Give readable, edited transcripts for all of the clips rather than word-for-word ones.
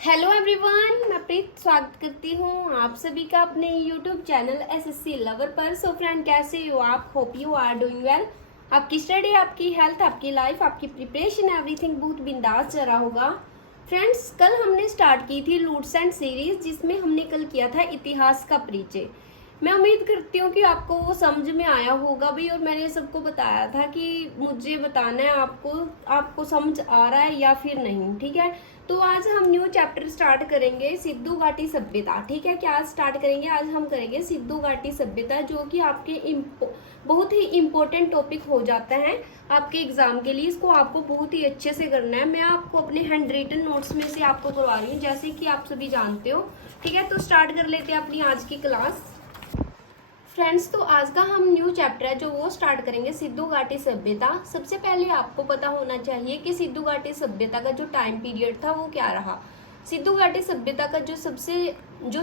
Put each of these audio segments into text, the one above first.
Hello everyone, मैं प्रीत स्वागत करती हूँ आप सभी का अपने यूट्यूब चैनल एसएससी लवर पर। सो फ्रेंड, कैसे हो आप? Hope you are doing well. आपकी स्टडी, आपकी हेल्थ, आपकी लाइफ, आपकी प्रिपरेशन, एवरीथिंग बहुत बिंदास चल रहा होगा। फ्रेंड्स, कल हमने स्टार्ट की थी लूट्स एंड सीरीज, जिसमें हमने कल किया था इतिहास का परिचय। मैं उम्मीद करती हूँ कि आपको वो समझ में आया होगा भी, और मैंने सबको बताया था कि मुझे बताना है आपको समझ आ रहा है या फिर नहीं। ठीक है, तो आज हम न्यू चैप्टर स्टार्ट करेंगे सिद्धू घाटी सभ्यता। ठीक है, क्या स्टार्ट करेंगे? आज हम करेंगे सिद्धू घाटी सभ्यता, जो कि आपके बहुत ही इम्पोर्टेंट टॉपिक हो जाता है आपके एग्जाम के लिए। इसको आपको बहुत ही अच्छे से करना है। मैं आपको अपने हैंड रिटन नोट्स में से आपको करवा रही हूँ, जैसे कि आप सभी जानते हो। ठीक है, तो स्टार्ट कर लेते हैं अपनी आज की क्लास। फ्रेंड्स, तो आज का हम न्यू चैप्टर है जो वो स्टार्ट करेंगे सिद्धू घाटी सभ्यता। सबसे पहले आपको पता होना चाहिए कि सिद्धू घाटी सभ्यता का जो टाइम पीरियड था वो क्या रहा। सिद्धू घाटी सभ्यता का जो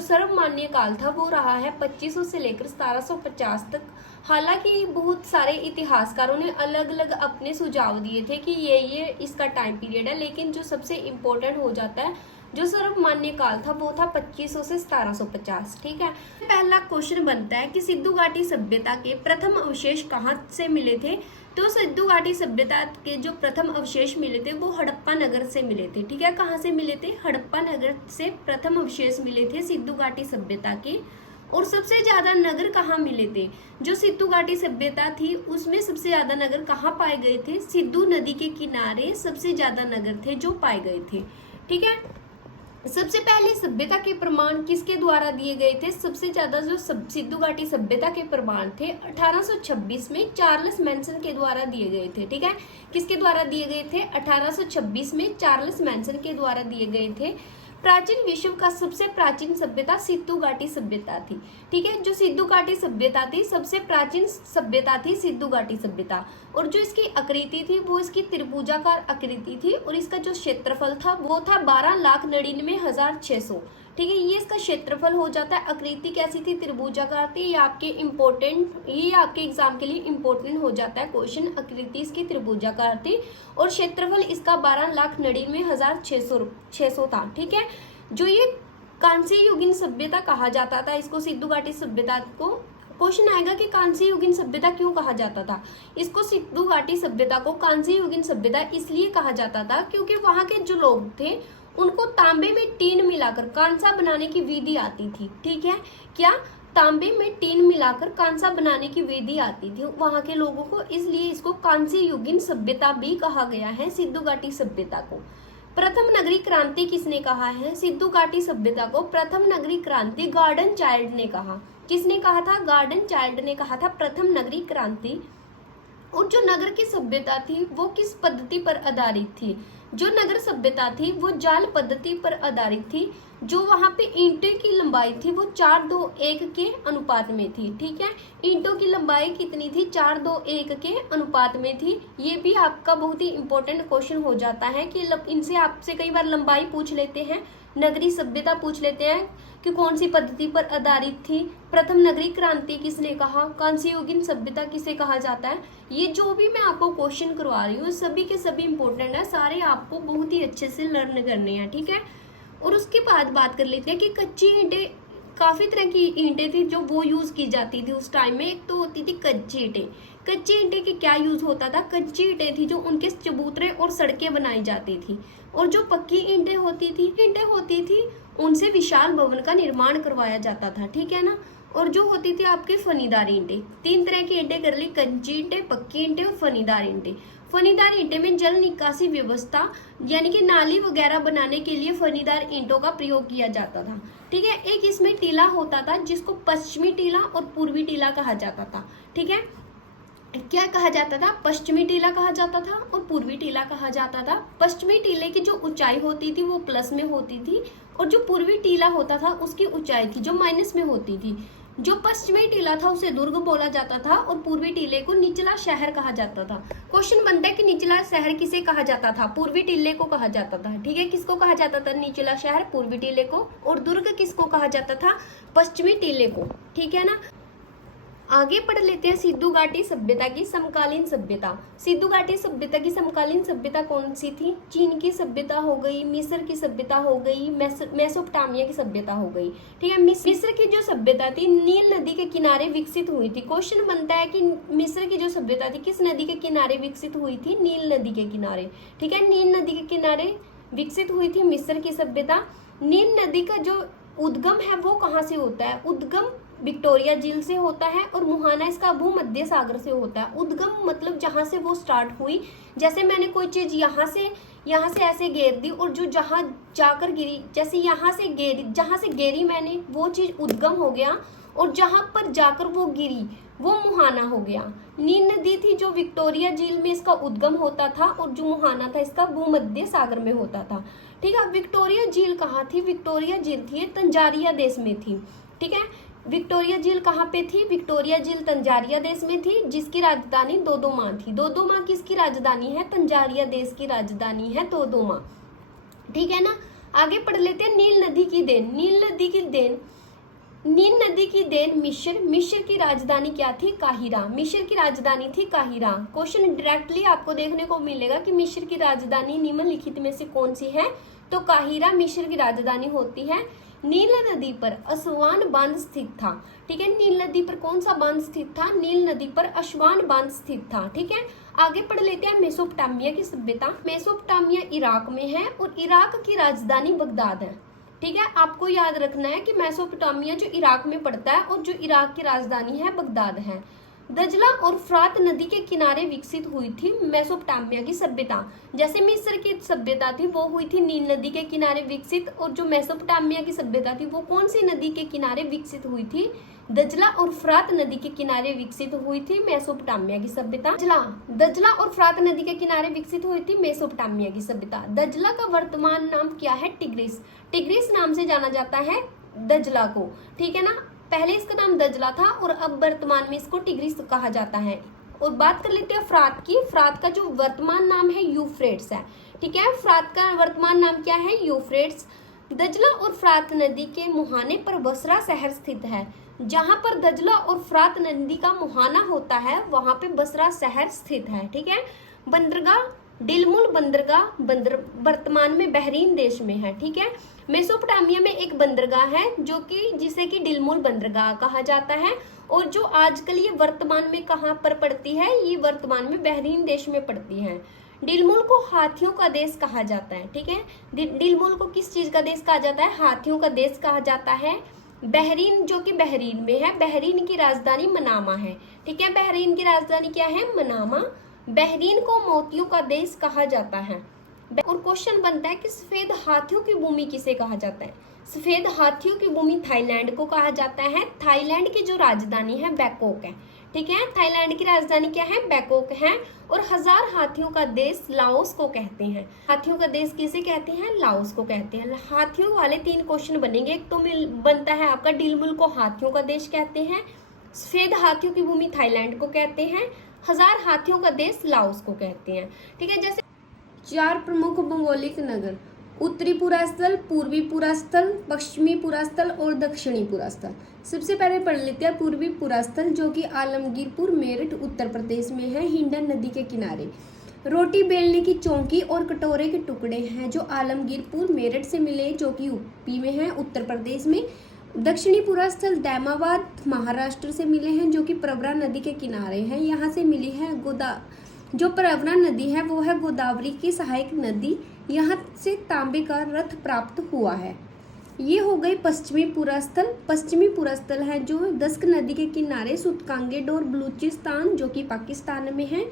सर्वमान्य काल था वो रहा है 2500 से लेकर 1750 तक। हालांकि बहुत सारे इतिहासकारों ने अलग अलग अपने सुझाव दिए थे कि ये इसका टाइम पीरियड है, लेकिन जो सबसे इम्पोर्टेंट हो जाता है, जो सर्वमान्य काल था वो था 2500 से 1750। ठीक है, पहला क्वेश्चन बनता है कि सिद्धू घाटी सभ्यता के प्रथम अवशेष कहाँ से मिले थे। तो सिद्धू घाटी सभ्यता के जो प्रथम अवशेष मिले थे वो हड़प्पा नगर से मिले थे। ठीक है, कहाँ से मिले थे? हड़प्पा नगर से प्रथम अवशेष मिले थे सिद्धू घाटी सभ्यता के। और सबसे ज्यादा नगर कहाँ मिले थे? जो सिद्धू घाटी सभ्यता थी उसमें सबसे ज्यादा नगर कहाँ पाए गए थे? सिद्धू नदी के किनारे सबसे ज्यादा नगर थे जो पाए गए थे। ठीक है, सबसे पहले सभ्यता के प्रमाण किसके द्वारा दिए गए थे? सबसे ज्यादा जो सिद्धू घाटी सभ्यता के प्रमाण थे 1826 में चार्ल्स मैनसन के द्वारा दिए गए थे। ठीक है, किसके द्वारा दिए गए थे? 1826 में चार्ल्स मैनसन के द्वारा दिए गए थे। प्राचीन विश्व का सबसे प्राचीन सभ्यता सिद्धू घाटी सभ्यता थी। ठीक है, जो सिद्धू घाटी सभ्यता थी सबसे प्राचीन सभ्यता थी सिद्धू घाटी सभ्यता। और जो इसकी आकृति थी वो इसकी त्रिभुजाकार आकृति थी, और इसका जो क्षेत्रफल था वो था 12,99,600। ठीक है, ये इसका क्षेत्रफल हो जाता है। आकृति कैसी थी? त्रिभुजाकार थी। ये आपके एग्जाम के लिए इम्पोर्टेंट हो जाता है क्वेश्चन। आकृति इसकी त्रिभुजाकार थी और क्षेत्रफल इसका 12,99,600 था। ठीक है, जो ये कांस्य युगीन सभ्यता कहा जाता था इसको, सिद्धू घाटी सभ्यता को। क्वेश्चन आएगा कि कांस्य युगीन सभ्यता क्यों कहा जाता था इसको? सिद्धू घाटी सभ्यता को कांस्य युगीन सभ्यता इसलिए कहा जाता था क्योंकि वहां के जो लोग थे उनको तांबे में टीन मिलाकर कांसा बनाने की विधि आती थी। ठीक है, क्या? तांबे में टीन मिलाकर कांसा बनाने की विधि आती थी वहां के लोगों को, इसलिए इसको कांस्य युगीन सभ्यता भी कहा गया है सिद्धू घाटी सभ्यता को। प्रथम नगरी क्रांति किसने कहा है सिद्धू घाटी सभ्यता को? प्रथम नगरी क्रांति गार्डन चाइल्ड ने कहा। किसने कहा था? गार्डन चाइल्ड ने कहा था प्रथम नगरी क्रांति। और जो नगर की सभ्यता थी वो किस पद्धति पर आधारित थी? जो नगर सभ्यता थी वो जाल पद्धति पर आधारित थी। जो वहां पे ईंटों की लंबाई थी वो 4:2:1 के अनुपात में थी। ठीक है, ईंटों की लंबाई कितनी थी? 4:2:1 के अनुपात में थी। ये भी आपका बहुत ही इंपॉर्टेंट क्वेश्चन हो जाता है कि इनसे आपसे कई बार लंबाई पूछ लेते हैं, नगरी सभ्यता पूछ लेते हैं कि कौन सी पद्धति पर आधारित थी। प्रथम नगरी क्रांति किसने कहा? कांस्य युगीन सभ्यता किसे कहा जाता है? ये जो भी मैं आपको क्वेश्चन करवा रही हूँ सभी के सभी इंपॉर्टेंट है, सारे आपको बहुत ही अच्छे से लर्न करने हैं। ठीक है, और उसके बाद बात कर लेते हैं कि कच्ची ईंटें, काफी तरह की ईंटें थी जो वो यूज की जाती थी उस टाइम में। एक तो होती थी कच्ची ईंटें। कच्ची ईंटें की क्या यूज होता था? कच्ची ईंटें थी जो उनके चबूतरे और सड़कें बनाई जाती थी। और जो पक्की ईंटें होती थी उनसे विशाल भवन का निर्माण करवाया जाता था। ठीक है ना, और जो होती थी आपके फनीदार ईंटें। 3 तरह की ईंटें कर ली, कच्ची ईंटें, पक्की ईंटें और फनीदार ईंटें। फनीदार ईंटें में जल निकासी व्यवस्था यानी कि नाली वगैरह बनाने के लिए फनीदार ईंटों का प्रयोग किया जाता था। ठीक है, एक इसमें टीला होता था जिसको पश्चिमी टीला और पूर्वी टीला कहा जाता था। ठीक है, क्या कहा जाता था? पश्चिमी टीला कहा जाता था और पूर्वी टीला कहा जाता था। पश्चिमी टीले की जो ऊंचाई होती थी वो प्लस में होती थी, और जो पूर्वी टीला होता था उसकी ऊंचाई थी जो माइनस में होती थी। जो पश्चिमी टीला था उसे दुर्ग बोला जाता था और पूर्वी टीले को निचला शहर कहा जाता था। क्वेश्चन बनता है कि निचला शहर किसे कहा जाता था? पूर्वी टीले को कहा जाता था। ठीक है, किसको कहा जाता था? निचला शहर पूर्वी टीले को। और दुर्ग किसको कहा जाता था? पश्चिमी टीले को। ठीक है ना, आगे पढ़ लेते हैं सिंधु घाटी सभ्यता की समकालीन सभ्यता। सिंधु घाटी सभ्यता की समकालीन सभ्यता कौन सी थी? चीन की सभ्यता हो गई, मिस्र की सभ्यता हो गई, मेसोपोटामिया की सभ्यता हो गई। ठीक है, मिस्र की जो सभ्यता थी नील नदी के किनारे विकसित हुई थी। क्वेश्चन बनता है कि मिस्र की जो सभ्यता थी किस नदी के किनारे विकसित हुई थी? नील नदी के किनारे। ठीक है, नील नदी के किनारे विकसित हुई थी मिस्र की सभ्यता। नील नदी का जो उद्गम है वो कहाँ से होता है? उद्गम विक्टोरिया झील से होता है और मुहाना इसका भूमध्य सागर से होता है। उद्गम मतलब जहां से वो स्टार्ट हुई, जैसे मैंने कोई चीज यहाँ से ऐसे घेर दी और जो जहां जाकर गिरी, जैसे यहाँ से घेरी, जहां से घेरी मैंने वो चीज उद्गम हो गया और जहां पर जाकर वो गिरी वो मुहाना हो गया। नील नदी थी जो विक्टोरिया झील में इसका उद्गम होता था और जो मुहाना था इसका भूमध्य सागर में होता था। ठीक है, विक्टोरिया झील कहाँ थी? विक्टोरिया झील थी तंजानिया देश में थी। ठीक है, विक्टोरिया झील कहाँ पे थी? विक्टोरिया झील तंजानिया देश में थी, जिसकी राजधानी दोदोमा थी। दोदोमा किसकी राजधानी है? तंजानिया देश की राजधानी है दोदोमा। ठीक है ना, आगे पढ़ लेते हैं नील नदी की देन। नील नदी की देन मिस्र की राजधानी क्या थी? काहिरा। मिस्र की राजधानी थी काहिरा। क्वेश्चन डायरेक्टली आपको देखने को मिलेगा कि मिस्र की राजधानी निम्नलिखित में से कौन सी है? तो काहिरा मिस्र की राजधानी होती है। नील नदी पर असवान बांध स्थित था। ठीक है, नील नदी पर कौन सा बांध स्थित था? नील नदी पर असवान बांध स्थित था। ठीक है, आगे पढ़ लेते हैं मेसोपोटामिया की सभ्यता। मेसोपोटामिया इराक में है और इराक की राजधानी बगदाद है। ठीक है, आपको याद रखना है कि मेसोपोटामिया जो इराक में पड़ता है और जो इराक की राजधानी है बगदाद है। दजला और फ्रात नदी के किनारे विकसित हुई थी मेसोपोटामिया की सभ्यता। जैसे मिस्र की सभ्यता थी वो हुई थी नील नदी के किनारे विकसित, और जो मेसोपोटामिया की सभ्यता थी वो कौन सी नदी के किनारे विकसित हुई थी? दजला और फ्रात नदी के किनारे विकसित हुई थी मेसोपोटामिया की सभ्यता। दजला और फ्रात नदी के किनारे विकसित हुई थी मेसोपोटामिया की सभ्यता। दजला का वर्तमान नाम क्या है? टिग्रिस। टिग्रिस नाम से जाना जाता है दजला को। ठीक है ना, पहले इसका नाम दजला था और अब वर्तमान में इसको टिग्रिस कहा जाता है। और बात कर लेते हैं फ्रात की। फ्रात का जो वर्तमान नाम है यूफ्रेट्स है। ठीक है, फ्रात का वर्तमान नाम क्या है? यूफ्रेट्स। दजला और फ्रात नदी के मुहाने पर बसरा शहर स्थित है। जहां पर दजला और फ्रात नदी का मुहाना होता है वहां पे बसरा शहर स्थित है। ठीक है, बंदरगाह डिलमुल बंदरगाह वर्तमान में बहरीन देश में है। ठीक है, मेसोपोटामिया में एक बंदरगाह है जो कि जिसे कि डिलमुल बंदरगाह कहा जाता है, और जो आजकल ये वर्तमान में कहाँ पर पड़ती है? ये वर्तमान में बहरीन देश में पड़ती है। डिलमुल को हाथियों का देश कहा जाता है। ठीक है, डिलमुल को किस चीज का देश कहा जाता है? हाथियों का देश कहा जाता है। बहरीन जो कि बहरीन में है, बहरीन की राजधानी मनामा है। ठीक है, बहरीन की राजधानी क्या है? मनामा। बहरीन को मोतियों का देश कहा जाता है। और क्वेश्चन बनता है कि सफेद हाथियों की भूमि किसे कहा जाता है? सफेद हाथियों की भूमि थाईलैंड को कहा जाता है। थाईलैंड की जो राजधानी है बैंकॉक है। ठीक है, थाईलैंड की राजधानी क्या है? बैंकॉक है। और 1000 हाथियों का देश लाओस को कहते हैं। हाथियों का देश किसे कहते हैं? लाओस को कहते हैं। हाथियों वाले 3 क्वेश्चन बनेंगे। एक तो बनता है आपका डिलमुल को हाथियों का देश कहते हैं, सफेद हाथियों की भूमि थाईलैंड को कहते हैं, 1000 हाथियों का देश लाओस को कहते हैं। ठीक है, जैसे 4 प्रमुख भौगोलिक नगर: उत्तरी पुरास्थल, पूर्वी पुरास्थल, पश्चिमी पुरास्थल और दक्षिणी पुरास्थल। सबसे पहले पढ़ लेते हैं पूर्वी पुरास्थल, जो कि आलमगीरपुर मेरठ उत्तर प्रदेश में है, हिंडन नदी के किनारे। रोटी बेलने की चौकी और कटोरे के टुकड़े हैं जो आलमगीरपुर मेरठ से मिले, जो कि यूपी में है, उत्तर प्रदेश में। दक्षिणी पुरास्थल दैमाबाद महाराष्ट्र से मिले हैं, जो कि प्रवरा नदी के किनारे हैं। यहाँ से मिली है जो प्रवरा नदी है वो है गोदावरी की सहायक नदी। यहाँ से तांबे का रथ प्राप्त हुआ है। ये हो गई पश्चिमी पुरास्थल। पश्चिमी पुरास्थल है जो दस्क नदी के किनारे सुतकांगेड और बलूचिस्तान, जो कि पाकिस्तान में है।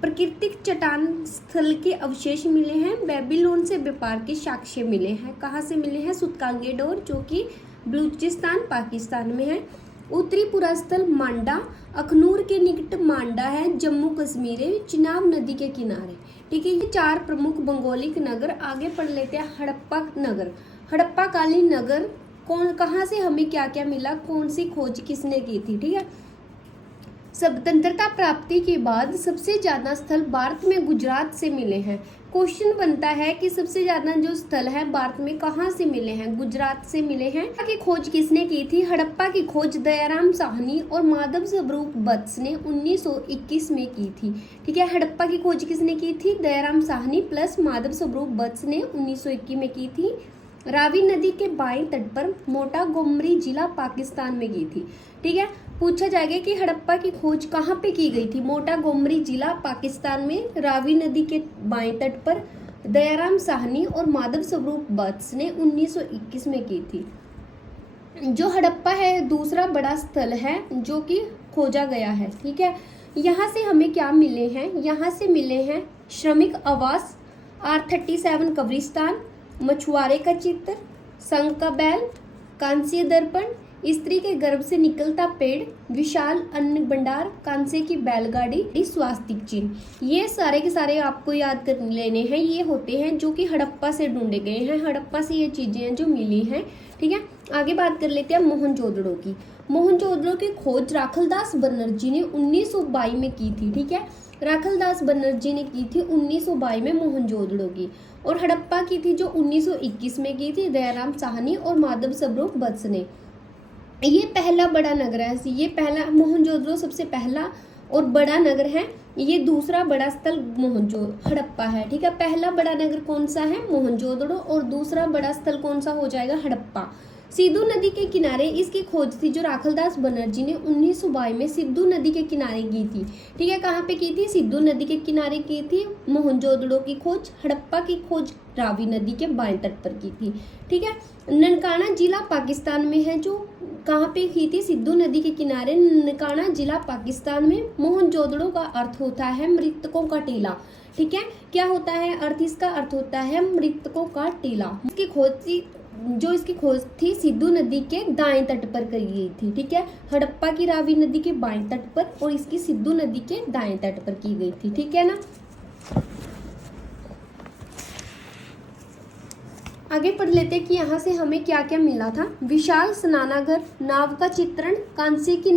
प्राकृतिक चट्टान स्थल के अवशेष मिले हैं। बेबीलोन से व्यापार के साक्ष्य मिले हैं। कहाँ से मिले हैं? सुतकांगेड और, जो कि बलूचिस्तान पाकिस्तान में है। उत्तरी पुरास्थल मांडा अखनूर के निकट मांडा है, जम्मू कश्मीर, चिनाब नदी के किनारे। ठीक है, ये 4 प्रमुख भौगोलिक नगर। आगे पढ़ लेते हैं हड़प्पा नगर। हड़प्पा कालीन नगर कहाँ से हमें क्या क्या मिला, कौन सी खोज किसने की थी? ठीक है, स्वतंत्रता प्राप्ति के बाद सबसे ज्यादा स्थल भारत में गुजरात से मिले हैं। क्वेश्चन बनता है कि सबसे ज्यादा जो स्थल है भारत में कहाँ से मिले हैं, गुजरात से मिले हैं। की खोज किसने की थी? हड़प्पा की खोज दयाराम साहनी और माधव स्वरूप वत्स ने 1921 में की थी। ठीक है, हड़प्पा की खोज किसने की थी? दयाराम साहनी प्लस माधव स्वरूप वत्स ने 1921 में की थी। रावी नदी के बाएं तट पर मोटा गोमरी जिला पाकिस्तान में की थी। ठीक है, पूछा जाएगा कि हड़प्पा की खोज कहाँ पे की गई थी? मोटा गोमरी जिला पाकिस्तान में, रावी नदी के बाएं तट पर दयाराम साहनी और माधव स्वरूप वत्स ने 1921 में की थी। जो हड़प्पा है दूसरा बड़ा स्थल है जो कि खोजा गया है। ठीक है, यहाँ से हमें क्या मिले हैं? यहाँ से मिले हैं श्रमिक आवास, R37 कब्रिस्तान, मछुआरे का चित्र, संघ का बैल, कांस्य दर्पण, स्त्री के गर्भ से निकलता पेड़, विशाल अन्न भंडार, कांसे की बैलगाड़ी, स्वास्तिक चिन्ह। ये सारे के सारे आपको याद कर लेने हैं। ये होते हैं जो कि हड़प्पा से ढूंढे गए हैं। हड़प्पा से ये चीजें हैं जो मिली हैं। ठीक है, आगे बात कर लेते हैं मोहनजोदड़ो की। मोहनजोदड़ो की खोज राखलदास बनर्जी ने 1922 में की थी। ठीक है, राखलदास बनर्जी ने की थी 1922 में मोहनजोदड़ो की। और हड़प्पा की थी जो 1921 में की थी दयाराम साहनी और माधव स्वरूप वत्स ने। ये पहला बड़ा नगर है। ये पहला मोहनजोदड़ो सबसे पहला और बड़ा नगर है। ये दूसरा बड़ा स्थल हड़प्पा है। ठीक है, पहला बड़ा नगर कौन सा है? मोहनजोदड़ो, और दूसरा बड़ा स्थल कौन सा हो जाएगा? हड़प्पा। सिंधु नदी के किनारे इसकी खोज थी जो राखलदास बनर्जी ने 1922 में सिंधु नदी के किनारे की थी। ठीक है, कहाँ पे की थी? सिंधु नदी के किनारे की थी मोहनजोदड़ो की खोज। हड़प्पा की खोज रावी नदी के बाएं तट पर की थी। ठीक है, ननकाना जिला पाकिस्तान में है। जो कहाँ पे की थी? सिंधु नदी के किनारे, ननकाना जिला पाकिस्तान में। मोहनजोदड़ो का अर्थ होता है मृतकों का टीला। ठीक है, क्या होता है अर्थ? इसका अर्थ होता है मृतकों का टीला। इसकी खोज थी सिंधु नदी के दाएं तट पर की गई थी। ठीक है, हड़प्पा की रावी नदी के बाएं तट पर और इसकी सिंधु नदी के दाएं तट पर की गई थी। ठीक है ना। आगे पढ़ लेते हैं कि यहाँ से हमें क्या क्या मिला था। विशाल स्नानागार, नाव का चित्रण, कांसे की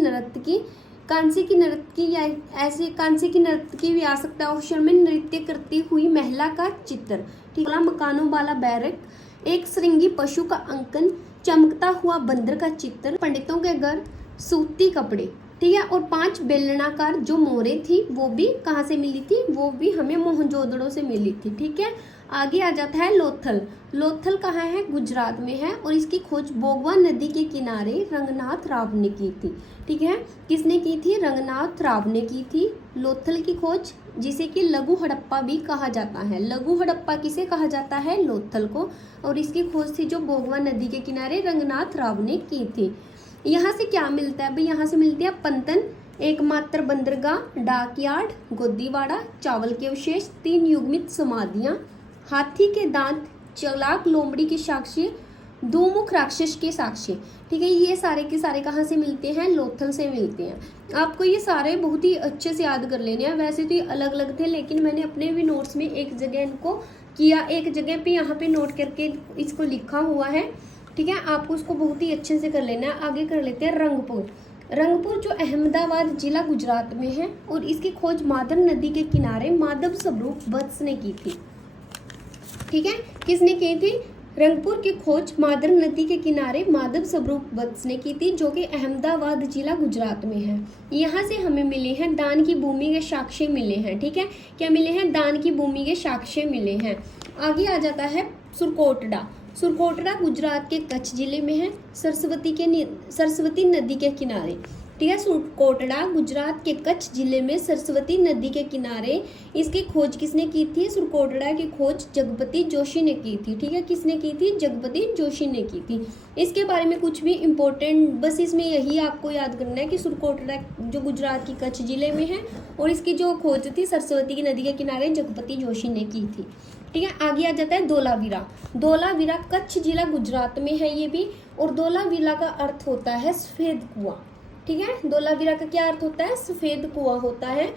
नर्तकी या ऐसे कांसे की नर्तकी भी आ सकता है ऑप्शन में, नृत्य करती हुई महिला का चित्र। ठीक है, मकानों वाला बैरक, एक श्रृंगी पशु का अंकन, चमकता हुआ बंदर का चित्र, पंडितों के घर, सूती कपड़े। ठीक है, और 5 बेलनाकार जो मोहरें थी वो भी कहाँ से मिली थी? वो भी हमें मोहनजोदड़ो से मिली थी। ठीक है, आगे आ जाता है लोथल। लोथल कहाँ है? गुजरात में है, और इसकी खोज बोगवा नदी के किनारे रंगनाथ राव ने की थी। ठीक है, किसने की थी? रंगनाथ राव ने की थी लोथल की खोज, जिसे कि लघु हड़प्पा भी कहा जाता है। लघु हड़प्पा किसे कहा जाता है? लोथल को। और इसकी खोज थी जो बोगवा नदी के किनारे रंगनाथ राव ने की थी। यहाँ से क्या मिलता है भाई? यहाँ से मिलती है पंतन, एकमात्र बंदरगाह, डाकयार्ड, गोदीवाड़ा, चावल के अवशेष, 3 युग्मित समाधियां, हाथी के दांत, चलाक लोमड़ी के साक्ष्य, धूमुख राक्षस के साक्ष्य। ठीक है, ये सारे के सारे कहाँ से मिलते हैं? लोथल से मिलते हैं। आपको ये सारे बहुत ही अच्छे से याद कर लेने हैं। वैसे तो ये अलग अलग थे, लेकिन मैंने अपने भी नोट्स में एक जगह इनको किया, एक जगह पे यहाँ पे नोट करके इसको लिखा हुआ है। ठीक है, आपको उसको बहुत ही अच्छे से कर लेना है। आगे कर लेते हैं रंगपुर। रंगपुर जो अहमदाबाद जिला गुजरात में है, और इसकी खोज माधव नदी के किनारे माधव स्वरूप वत्स ने की थी। ठीक है, किसने की थी? रंगपुर की खोज माधव नदी के किनारे माधव स्वरूप वत्स ने की थी, जो कि अहमदाबाद जिला गुजरात में है। यहाँ से हमें मिले हैं दान की भूमि के साक्ष्य मिले हैं। ठीक है, क्या मिले हैं? दान की भूमि के साक्ष्य मिले हैं। आगे आ जाता है सुरकोटड़ा। सुरकोटड़ा गुजरात के कच्छ जिले में है, सरस्वती नदी के किनारे। ठीक है, सुरकोटड़ा गुजरात के कच्छ जिले में सरस्वती नदी के किनारे। इसकी खोज किसने की थी? सुरकोटड़ा की खोज जगपति जोशी ने की थी। ठीक है, किसने की थी? जगपति जोशी ने की थी। इसके बारे में कुछ भी इम्पोर्टेंट, बस इसमें यही आपको याद करना है कि सुरकोटड़ा जो गुजरात की कच्छ जिले में है, और इसकी जो खोज थी सरस्वती की नदी के किनारे जगपति जोशी ने की थी। ठीक है, आगे आ जाता है धोलावीरा। धोलावीरा कच्छ जिला गुजरात में है ये भी, और धोलावीरा का अर्थ होता है सफेद कुआं। ठीक है, धोलावीरा का क्या अर्थ होता है? सफेद कुआं होता है।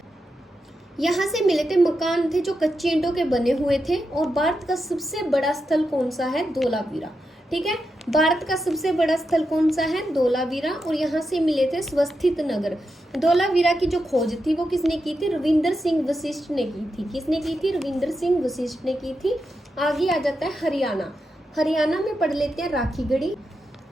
यहाँ से मिले थे मकान थे जो कच्चे ईंटों के बने हुए थे, और भारत का सबसे बड़ा स्थल कौन सा है? धोलावीरा। ठीक है। भारत का सबसे बड़ा स्थल कौन सा है? धौलावीरा, और यहाँ से मिले थे स्वस्थित नगर। धौलावीरा की जो खोज थी वो किसने की थी? रविंद्र सिंह वशिष्ठ ने की थी। किसने की थी? रविंद्र सिंह वशिष्ठ ने की थी। आगे आ जाता है हरियाणा। हरियाणा में पढ़ लेते हैं राखीगढ़ी।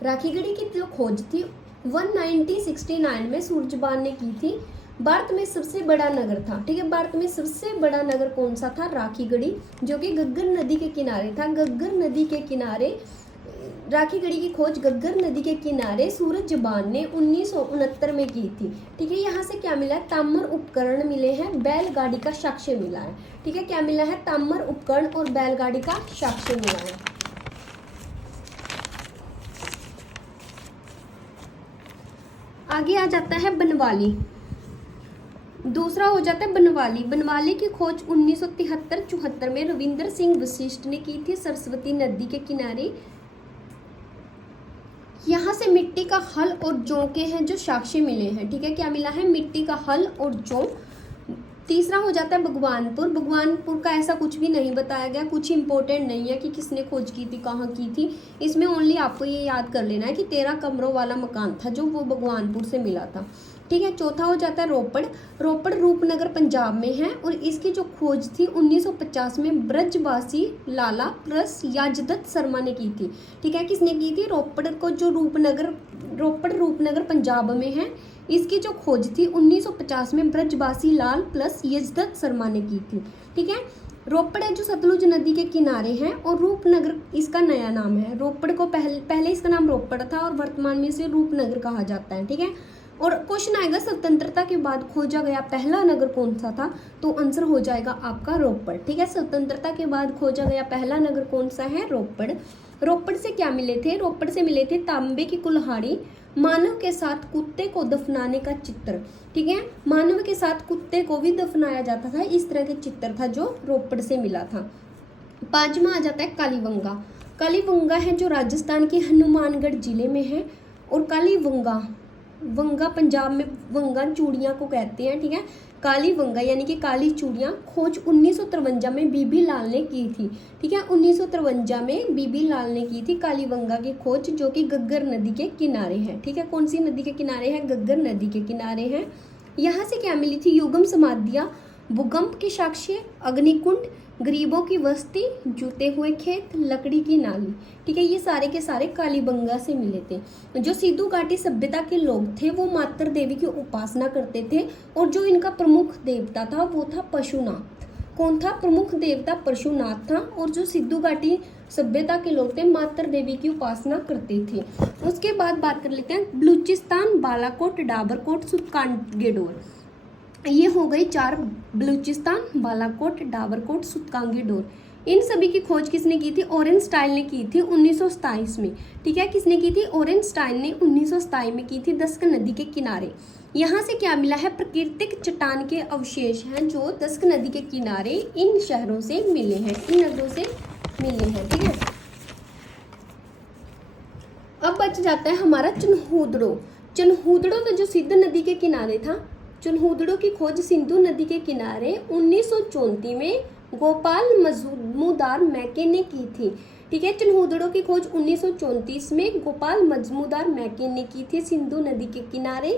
राखीगढ़ी की जो खोज थी 1969 में सूरजबान ने की थी। भारत में सबसे बड़ा नगर था, ठीक है। भारत में सबसे बड़ा नगर कौन सा था? राखीगढ़ी, जो कि घग्गर नदी के किनारे था। घग्गर नदी के किनारे राखीगढ़ी की खोज घग्गर नदी के किनारे सूरजबान ने 1969 में की थी, ठीक है। यहाँ से क्या मिला है? ताम्र उपकरण मिले हैं, बैलगाड़ी का साक्ष्य मिला है, ठीक है। क्या मिला है? ताम्र उपकरण और बैलगाड़ी का साक्ष्य मिला है। आगे आ जाता है बनवाली। दूसरा हो जाता है बनवाली। बनवाली की खोज 1973-74 में रविंद्र सिंह वशिष्ठ ने की थी, सरस्वती नदी के किनारे। यहाँ से मिट्टी का हल और जौ के हैं जो साक्ष्य मिले हैं, ठीक है। क्या मिला है? मिट्टी का हल और जौ। तीसरा हो जाता है भगवानपुर। भगवानपुर का ऐसा कुछ भी नहीं बताया गया, कुछ इंपॉर्टेंट नहीं है कि किसने खोज की थी, कहाँ की थी। इसमें ओनली आपको ये याद कर लेना है कि 13 कमरों वाला मकान था जो वो भगवानपुर से मिला था, ठीक है। चौथा हो जाता है रोपड़। रोपड़ रूपनगर पंजाब में है और इसकी जो खोज थी 1950 में ब्रजवासी लाला प्लस याजदत्त शर्मा ने की थी, ठीक है। किसने की थी? रोपड़ को जो रोपड़ रूपनगर पंजाब में है, इसकी जो खोज थी 1950 में ब्रजवासी लाल प्लस यजदत्त शर्मा ने की थी, ठीक है। रोपड़ है जो सतलुज नदी के किनारे है और रूपनगर इसका नया नाम है। रोपड़ को पहले इसका नाम रोपड़ था और वर्तमान में इसे रूपनगर कहा जाता है, ठीक है। और क्वेश्चन आएगा स्वतंत्रता के बाद खोजा गया पहला नगर कौन सा था? तो आंसर हो जाएगा आपका रोपड़, ठीक है। स्वतंत्रता के बाद खोजा गया पहला नगर कौन सा है? रोपड़। रोपड़ से क्या मिले थे? रोपड़ से मिले थे तांबे की कुल्हाड़ी, मानव के साथ कुत्ते को दफनाने का चित्र, ठीक है। मानव के साथ कुत्ते को भी दफनाया जाता था, इस तरह के चित्र था जो रोपड़ से मिला था। पांचवा आ जाता है कालीबंगा। कालीबंगा है जो राजस्थान के हनुमानगढ़ जिले में है और कालीबंगा पंजाब में वंगा चूड़ियाँ को कहते हैं, ठीक है। कालीबंगा यानी कि काली चूड़ियाँ खोज 1953 में बीबी लाल ने की थी, ठीक है। 1953 में बीबी लाल ने की थी कालीबंगा की खोज, जो कि घग्गर नदी के किनारे है, ठीक है। कौन सी नदी के किनारे है? घग्गर नदी के किनारे है। यहाँ से क्या मिली थी? युगम समाधियाँ, भूकंप के साक्ष्य, अग्निकुंड, गरीबों की बस्ती, जूते हुए खेत, लकड़ी की नाली, ठीक है। ये सारे के सारे कालीबंगा से मिले थे। जो सिंधु घाटी सभ्यता के लोग थे वो मातृ देवी की उपासना करते थे और जो इनका प्रमुख देवता था वो था पशुनाथ। कौन था? प्रमुख देवता पशुनाथ था और जो सिंधु घाटी सभ्यता के लोग थे मातृ देवी की उपासना करते थे। उसके बाद बात कर लेते हैं बलूचिस्तान, बालाकोट, डाबरकोट, सुतकांगेडोर। ये हो गई 4, बलूचिस्तान, बालाकोट, डाबरकोट, सुतकांगेडोर। इन सभी की खोज किसने की थी? ओरेनस्टाइन ने की थी 1927 में, ठीक है। किसने की थी? ओरेनस्टाइन ने 1927 में की थी दस्क नदी के किनारे। यहाँ से क्या मिला है? प्राकृतिक चट्टान के अवशेष हैं जो दस्क नदी के किनारे इन शहरों से मिले हैं, इन नदियों से मिले हैं, ठीक है। अब बच जाता है हमारा चनहूदड़ो। चनहूदड़ो तो जो सिंधु नदी के किनारे था, चनहूदड़ो की खोज सिंधु नदी के किनारे 1934 में गोपाल मजमूदार मैके ने की थी, ठीक है। चनहूदड़ो की खोज 1934 में गोपाल मजमूदार मैके ने की थी सिंधु नदी के किनारे।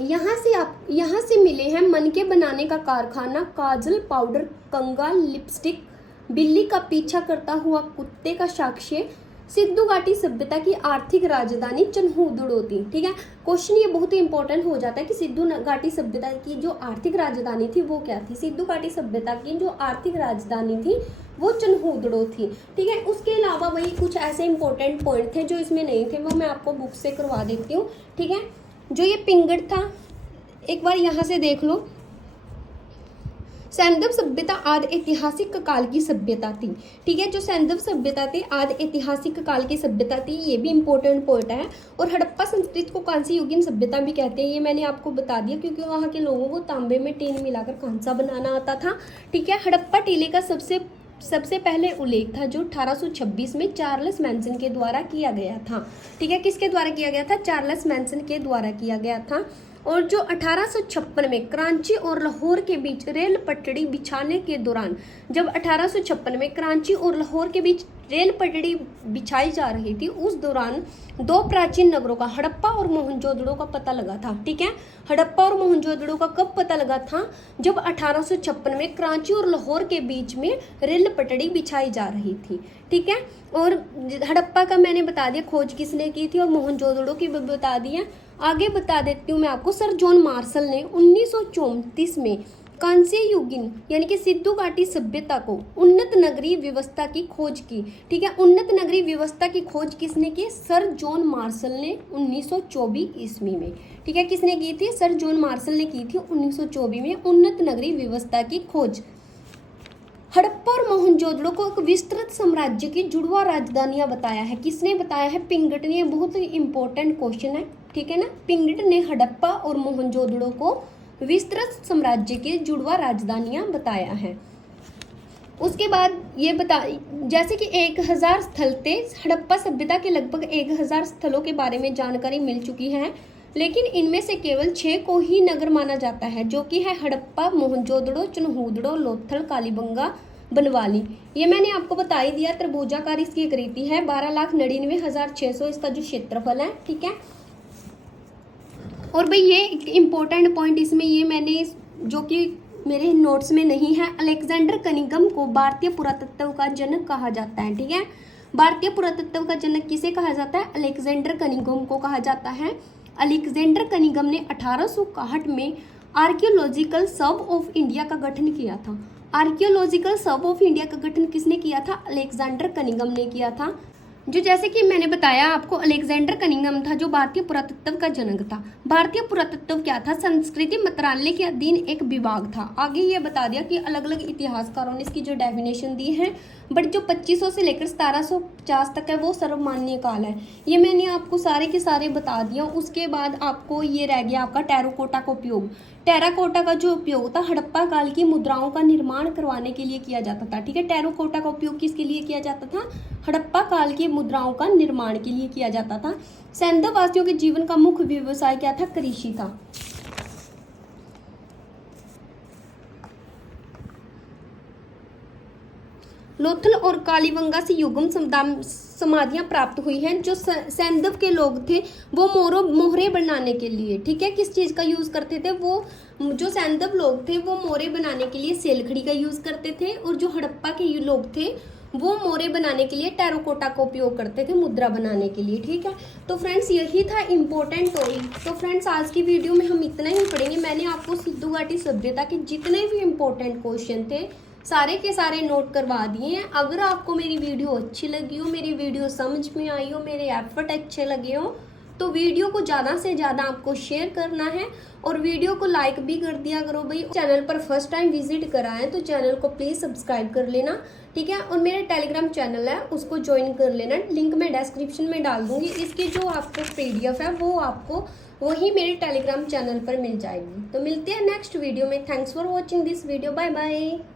यहाँ से मिले हैं मन के बनाने का कारखाना, काजल, पाउडर, कंगा, लिपस्टिक, बिल्ली का पीछा करता हुआ कुत्ते का साक्ष्य। सिंधु घाटी सभ्यता की आर्थिक राजधानी चनहूदड़ो थी, ठीक है। क्वेश्चन ये बहुत ही इंपॉर्टेंट हो जाता है कि सिंधु घाटी सभ्यता की जो आर्थिक राजधानी थी वो क्या थी? सिंधु घाटी सभ्यता की जो आर्थिक राजधानी थी वो चनहूदड़ो थी, ठीक है। उसके अलावा वही कुछ ऐसे इंपॉर्टेंट पॉइंट थे जो इसमें नहीं थे, वो मैं आपको बुक से करवा देती हूँ, ठीक है। जो ये पिंगड़ था, एक बार यहाँ से देख लो। सैंधव सभ्यता आदि ऐतिहासिक काल की सभ्यता थी, ठीक है। जो सैंधव सभ्यता थी आदि ऐतिहासिक काल की सभ्यता थी, ये भी इंपॉर्टेंट पॉइंट है। और हड़प्पा संस्कृति को कांस्य युगीन सभ्यता भी कहते हैं, ये मैंने आपको बता दिया क्योंकि वहाँ के लोगों को तांबे में टीन मिलाकर कांसा बनाना आता था, ठीक है। हड़प्पा टीले का सबसे पहले उल्लेख था जो 1826 में चार्ल्स मैनसन के द्वारा किया गया था, ठीक है। किसके द्वारा किया गया था? चार्ल्स मैनसन के द्वारा किया गया था। और जो 1856 में कराची और लाहौर के बीच रेल पटड़ी बिछाने के दौरान, जब 1856 में कराची और लाहौर के बीच रेल पटड़ी बिछाई जा रही थी, उस दौरान दो प्राचीन नगरों का, हड़प्पा और मोहनजोदड़ो का पता लगा था। ठीक है, हड़प्पा और मोहनजोदड़ो का कब पता लगा था? जब 1856 में कराची और लाहौर के बीच में रेल पटड़ी बिछाई जा रही थी। ठीक है, और हड़प्पा का मैंने बता दिया खोज किसने की थी, और मोहनजोदड़ो की भी बता दी है। आगे बता देती हूँ मैं आपको, सर जॉन मार्शल ने 1934 में कांस्य युगीन यानी कि सिंधु घाटी सभ्यता को उन्नत नगरीय व्यवस्था की खोज की। ठीक है, उन्नत नगरीय व्यवस्था की खोज किसने की? सर जॉन मार्शल ने 1924 ईस्वी में। ठीक है, किसने की थी? सर जॉन मार्शल ने की थी 1924 में उन्नत नगरीय व्यवस्था की खोज। हड़प्पा और मोहनजोदड़ो को एक विस्तृत साम्राज्य की जुड़वा राजधानियां बताया है। किसने बताया है? पिंगट ने। बहुत ही इंपॉर्टेंट क्वेश्चन है। ठीक है ना, पिंगट ने हड़प्पा और मोहनजोदड़ो को विस्तृत साम्राज्य के जुड़वा राजधानियां बताया है। उसके बाद ये बता, जैसे कि 1000 स्थल थे, हड़प्पा सभ्यता के लगभग 1000 स्थलों के बारे में जानकारी मिल चुकी है, लेकिन इनमें से केवल 6 को ही नगर माना जाता है, जो कि है हड़प्पा, मोहनजोदड़ो, चनहूदड़ो, लोथल, कालीबंगा, बनवाली। ये मैंने आपको बता ही दिया। त्रिभुजाकार इसकी आकृति है, 12,99,600 इसका जो क्षेत्रफल है। ठीक है, और भाई ये इम्पोर्टेंट पॉइंट इसमें ये मैंने जो कि मेरे नोट्स में नहीं है, अलेक्जेंडर कनिंघम को भारतीय पुरातत्व का जनक कहा जाता है। ठीक है, भारतीय पुरातत्व का जनक किसे कहा जाता है? अलेक्जेंडर कनिंघम को कहा जाता है। अलेक्जेंडर कनिंघम ने 1861 में आर्कियोलॉजिकल सर्व ऑफ इंडिया का गठन किया था। आर्कियोलॉजिकल सर्व ऑफ इंडिया का गठन किसने किया था? अलेक्जेंडर कनिंघम ने किया था। जो जैसे कि मैंने बताया आपको, अलेक्जेंडर कनिंघम था जो भारतीय पुरातत्व का जनक था। भारतीय पुरातत्व क्या था? संस्कृति मंत्रालय के अधीन एक विभाग था। आगे ये बता दिया कि अलग अलग इतिहासकारों ने इसकी जो डेफिनेशन दी है, बट जो 2500 से लेकर 1750 तक है वो सर्वमान्य काल है। ये मैंने आपको सारे के सारे बता दिया। उसके बाद आपको ये रह गया आपका टेराकोटा का उपयोग। टेराकोटा का जो उपयोग था हड़प्पा काल की मुद्राओं का निर्माण करवाने के लिए किया जाता था। ठीक है, टेराकोटा का उपयोग किसके लिए किया जाता था? हड़प्पा काल की मुद्राओं का निर्माण के लिए किया जाता था। सैंधव वासियों के जीवन का मुख्य व्यवसाय क्या था? कृषि था। लोथल और कालीबंगा से युगम समाधियां प्राप्त हुई हैं। जो सैंधव के लोग थे वो मोहरे बनाने के लिए, ठीक है, किस चीज का यूज करते थे? वो जो सैंधव लोग थे वो मोहरे बनाने के लिए सेलखड़ी का यूज करते थे, और जो हड़प्पा के लोग थे वो मोहरे बनाने के लिए टेराकोटा का उपयोग करते थे मुद्रा बनाने के लिए। ठीक है, तो फ्रेंड्स यही था इम्पोर्टेंट टॉपिक। तो फ्रेंड्स आज की वीडियो में हम इतना ही पढ़ेंगे। मैंने आपको सिंधु घाटी सभ्यता के जितने भी इम्पोर्टेंट क्वेश्चन थे सारे के सारे नोट करवा दिए हैं। अगर आपको मेरी वीडियो अच्छी लगी हो, मेरी वीडियो समझ में आई हो, मेरे एफर्ट अच्छे लगे हो, तो वीडियो को ज़्यादा से ज़्यादा आपको शेयर करना है, और वीडियो को लाइक भी कर दिया करो भाई। चैनल पर फर्स्ट टाइम विजिट करा है तो चैनल को प्लीज़ सब्सक्राइब कर लेना। ठीक है, और मेरे टेलीग्राम चैनल है उसको ज्वाइन कर लेना, लिंक मैं डिस्क्रिप्शन में डाल दूंगी। इसकी जो आपको PDF है वो आपको वही मेरे टेलीग्राम चैनल पर मिल जाएगी। तो मिलते हैं नेक्स्ट वीडियो में। Thanks for watching this video. Bye bye.